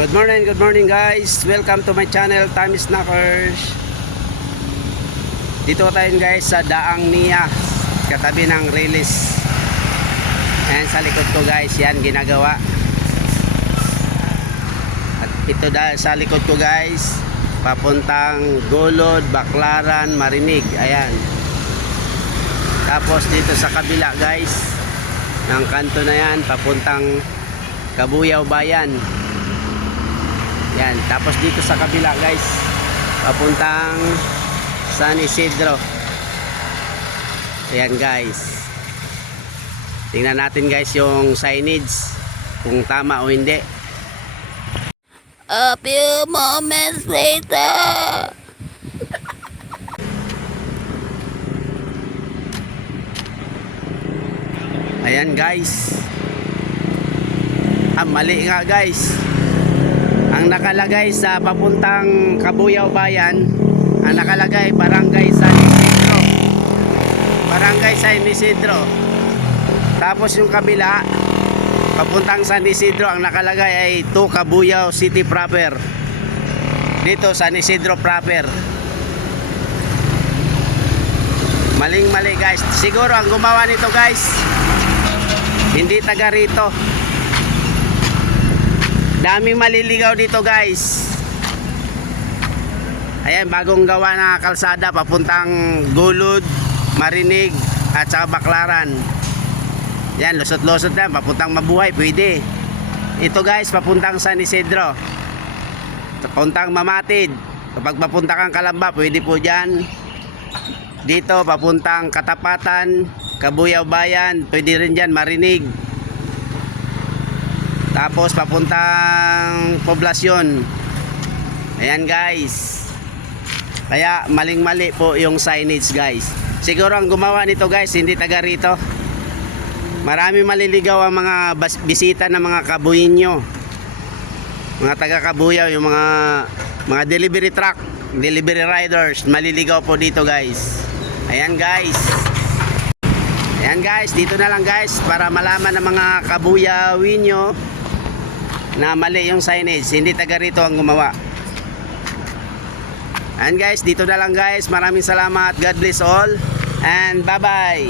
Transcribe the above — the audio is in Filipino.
Good morning guys. Welcome to my channel, Time Snackers. Dito tayo guys sa Daang Nia, katabi ng Rilis. Ayan sa likod ko guys, yan ginagawa. At ito dahil sa likod ko guys, papuntang Golod, Baclaran, Marinig. Ayan. Tapos dito sa kabila guys, ng kanto na yan, papuntang Cabuyao Bayan. Yan, tapos dito sa kabila guys, papuntang San Isidro. Ayan guys. Tingnan natin guys yung signage, kung tama o hindi. A few moments later. Ayan guys. Mali nga guys. Ang nakalagay sa papuntang Cabuyao Bayan, ang nakalagay Barangay San Isidro. Barangay San Isidro. Tapos yung kabila, papuntang San Isidro, ang nakalagay ay to Cabuyao City proper. Dito San Isidro proper. Maling-mali guys. Siguro ang gumawa nito guys, hindi taga rito. Daming maliligaw dito guys. Ayan, bagong gawa na kalsada papuntang Golod, Marinig at saka Baclaran. Yan, lusot-lusot na, papuntang Mabuhay, pwede. Ito guys, papuntang San Isidro, papuntang Mamatid. Kapag papunta kang Calamba, pwede po dyan. Dito, papuntang Katapatan, Cabuyao Bayan, pwede rin dyan, Marinig. Tapos papuntang Poblasyon. Ayan guys. Kaya maling-mali po yung signage guys. Siguro ang gumawa nito guys, hindi taga rito. Marami maliligaw ang mga bisita ng mga Kabuyinyo, mga taga Cabuyao, yung mga delivery truck, delivery riders, maliligaw po dito guys. Ayan guys. Ayan guys, dito na lang guys para malaman ng mga Kabuyawinyo na mali yung signage, hindi taga rito ang gumawa. And guys, dito na lang guys. Maraming salamat. God bless all and bye bye.